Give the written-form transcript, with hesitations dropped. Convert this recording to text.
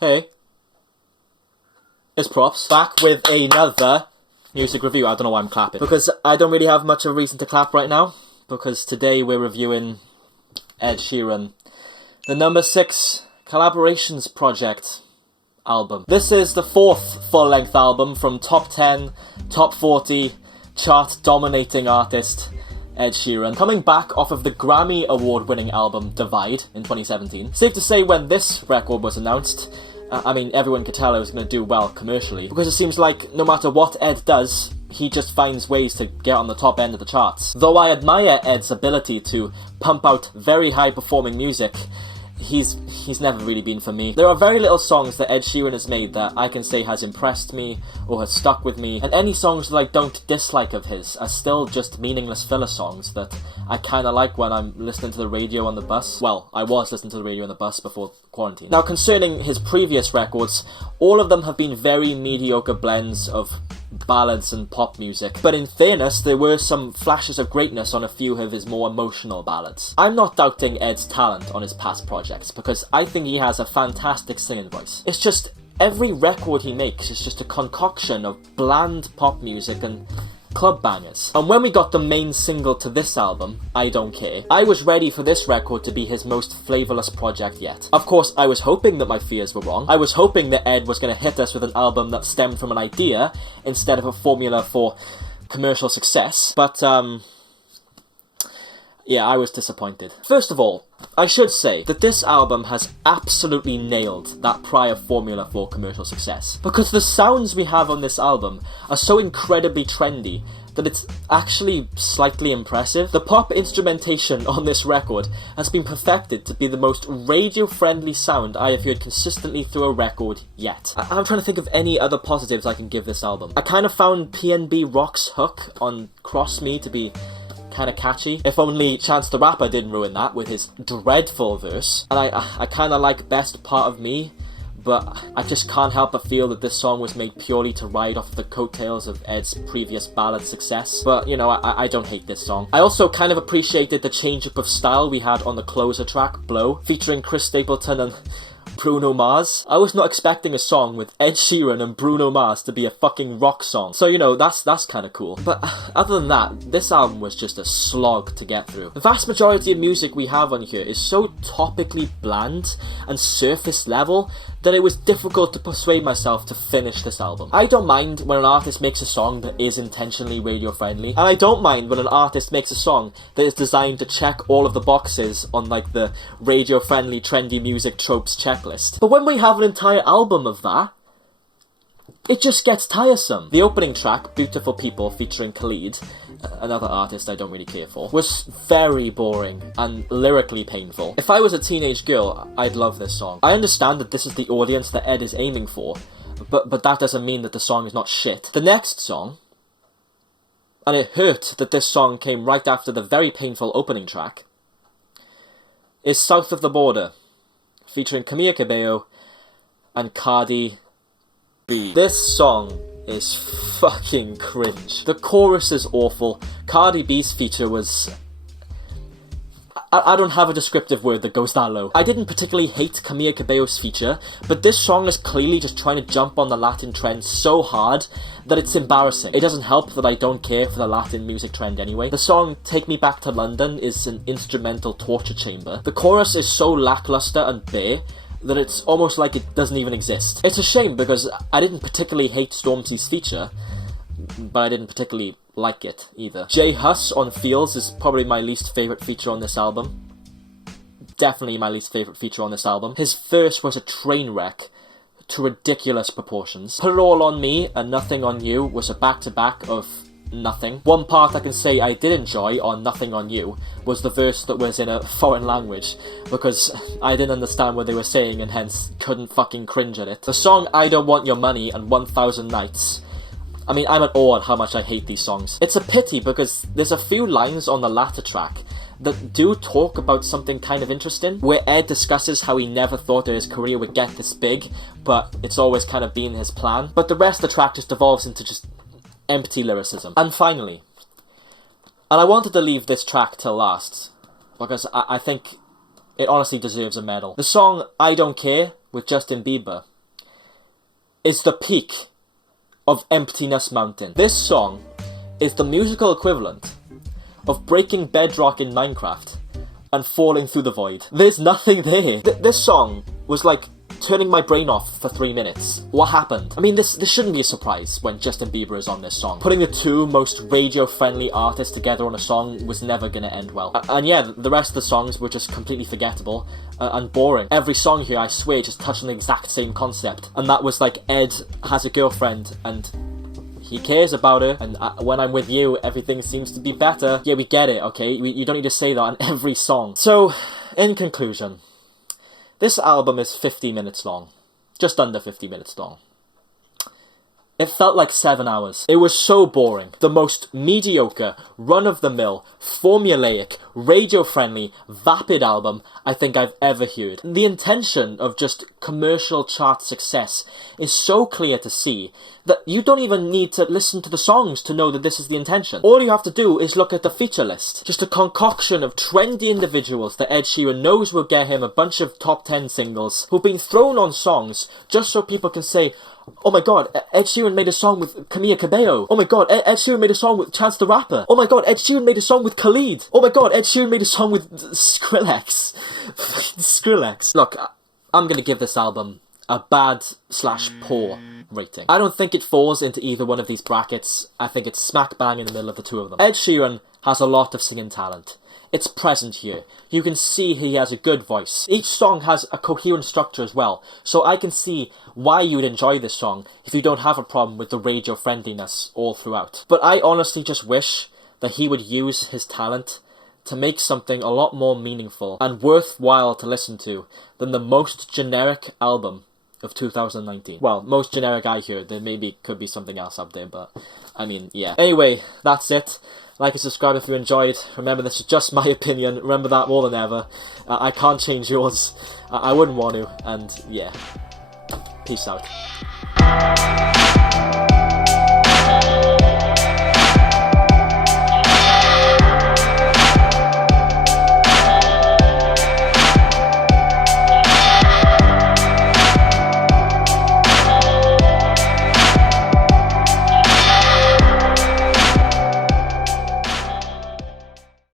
Hey, it's Props, back with another music review. I don't know why I'm clapping, because I don't really have much of a reason to clap right now, because today we're reviewing Ed Sheeran, the No.6 Collaborations Project album. This is the fourth full-length album from top 10, top 40, chart-dominating artist Ed Sheeran, coming back off of the Grammy Award-winning album Divide in 2017. Safe to say, when this record was announced, I mean, everyone could tell it was going to do well commercially, because it seems like no matter what Ed does, he just finds ways to get on the top end of the charts. Though I admire Ed's ability to pump out very high-performing music, he's never really been for me. There are very little songs that Ed Sheeran has made that I can say has impressed me or has stuck with me, and any songs that I don't dislike of his are still just meaningless filler songs that I kinda like when I'm listening to the radio on the bus. Well, I was listening to the radio on the bus before quarantine. Now, concerning his previous records, all of them have been very mediocre blends of ballads and pop music, but in fairness, there were some flashes of greatness on a few of his more emotional ballads. I'm not doubting Ed's talent on his past projects, because I think he has a fantastic singing voice. It's just, every record he makes is just a concoction of bland pop music and club bangers. And when we got the main single to this album, I Don't Care, I was ready for this record to be his most flavourless project yet. Of course, I was hoping that my fears were wrong. I was hoping that Ed was going to hit us with an album that stemmed from an idea instead of a formula for commercial success, but yeah, I was disappointed. First of all, I should say that this album has absolutely nailed that prior formula for commercial success, because the sounds we have on this album are so incredibly trendy that it's actually slightly impressive. The pop instrumentation on this record has been perfected to be the most radio-friendly sound I have heard consistently through a record yet. I'm trying to think of any other positives I can give this album. I kind of found PNB Rock's hook on Cross Me to be kind of catchy. If only Chance the Rapper didn't ruin that with his dreadful verse. And I kind of like Best Part of Me, but I just can't help but feel that this song was made purely to ride off the coattails of Ed's previous ballad success. But, you know, I don't hate this song. I also kind of appreciated the change-up of style we had on the closer track, Blow, featuring Chris Stapleton and Bruno Mars. I was not expecting a song with Ed Sheeran and Bruno Mars to be a fucking rock song. So, you know, that's kind of cool. But other than that, this album was just a slog to get through. The vast majority of music we have on here is so topically bland and surface level that it was difficult to persuade myself to finish this album. I don't mind when an artist makes a song that is intentionally radio-friendly, and I don't mind when an artist makes a song that is designed to check all of the boxes on, like, the radio-friendly trendy music tropes checklist. But when we have an entire album of that, it just gets tiresome. The opening track, Beautiful People, featuring Khalid, another artist I don't really care for, was very boring and lyrically painful. If I was a teenage girl, I'd love this song. I understand that this is the audience that Ed is aiming for, but that doesn't mean that the song is not shit. The next song, and it hurt that this song came right after the very painful opening track, is South of the Border, featuring Camila Cabello and Cardi B. This song is fucking cringe. The chorus is awful. Cardi B's feature was... I don't have a descriptive word that goes that low. I didn't particularly hate Camila Cabello's feature, but this song is clearly just trying to jump on the Latin trend so hard that it's embarrassing. It doesn't help that I don't care for the Latin music trend anyway. The song Take Me Back to London is an instrumental torture chamber. The chorus is so lackluster and bare that it's almost like it doesn't even exist. It's a shame, because I didn't particularly hate Stormzy's feature, but I didn't particularly like it either. J Hus on Feels is probably my least favourite feature on this album. Definitely my least favourite feature on this album. His verse was a train wreck to ridiculous proportions. Put It All On Me and Nothing On You was a back-to-back of nothing. One part I can say I did enjoy on Nothing On You was the verse that was in a foreign language, because I didn't understand what they were saying and hence couldn't fucking cringe at it. The song I Don't Want Your Money and 1000 Nights, I mean, I'm at awe at how much I hate these songs. It's a pity, because there's a few lines on the latter track that do talk about something kind of interesting, where Ed discusses how he never thought that his career would get this big, but it's always kind of been his plan. But the rest of the track just devolves into just empty lyricism. And finally, and I wanted to leave this track till last, because I think it honestly deserves a medal. The song I Don't Care with Justin Bieber is the peak of Emptiness Mountain. This song is the musical equivalent of breaking bedrock in Minecraft and falling through the void. There's nothing there. This song was like turning my brain off for 3 minutes. What happened? I mean, this shouldn't be a surprise when Justin Bieber is on this song. Putting the two most radio-friendly artists together on a song was never gonna end well. And yeah, the rest of the songs were just completely forgettable and boring. Every song here, I swear, just touched on the exact same concept. And that was like, Ed has a girlfriend and he cares about her, and when I'm with you, everything seems to be better. Yeah, we get it, okay? You don't need to say that on every song. So, in conclusion, this album is 50 minutes long. Just under 50 minutes long. It felt like 7 hours. It was so boring. The most mediocre, run-of-the-mill, formulaic, radio-friendly, vapid album I think I've ever heard. The intention of just commercial chart success is so clear to see that you don't even need to listen to the songs to know that this is the intention. All you have to do is look at the feature list. Just a concoction of trendy individuals that Ed Sheeran knows will get him a bunch of top 10 singles, who've been thrown on songs just so people can say, oh my god, Ed Sheeran made a song with Camila Cabello. Oh my god, Ed Sheeran made a song with Chance the Rapper. Oh my god, Ed Sheeran made a song with Khalid. Oh my god, Ed Sheeran made a song with Skrillex. Skrillex. Look, I'm gonna give this album a bad/poor rating. I don't think it falls into either one of these brackets. I think it's smack bang in the middle of the two of them. Ed Sheeran has a lot of singing talent. It's present here. You can see he has a good voice. Each song has a coherent structure as well, so I can see why you would enjoy this song if you don't have a problem with the radio friendliness all throughout. But I honestly just wish that he would use his talent to make something a lot more meaningful and worthwhile to listen to than the most generic album of 2019. Well, most generic I hear. There maybe could be something else up there, but I mean, yeah. Anyway, that's it. Like and subscribe if you enjoyed. Remember, this is just my opinion. Remember that more than ever. I can't change yours. I wouldn't want to. And yeah, peace out.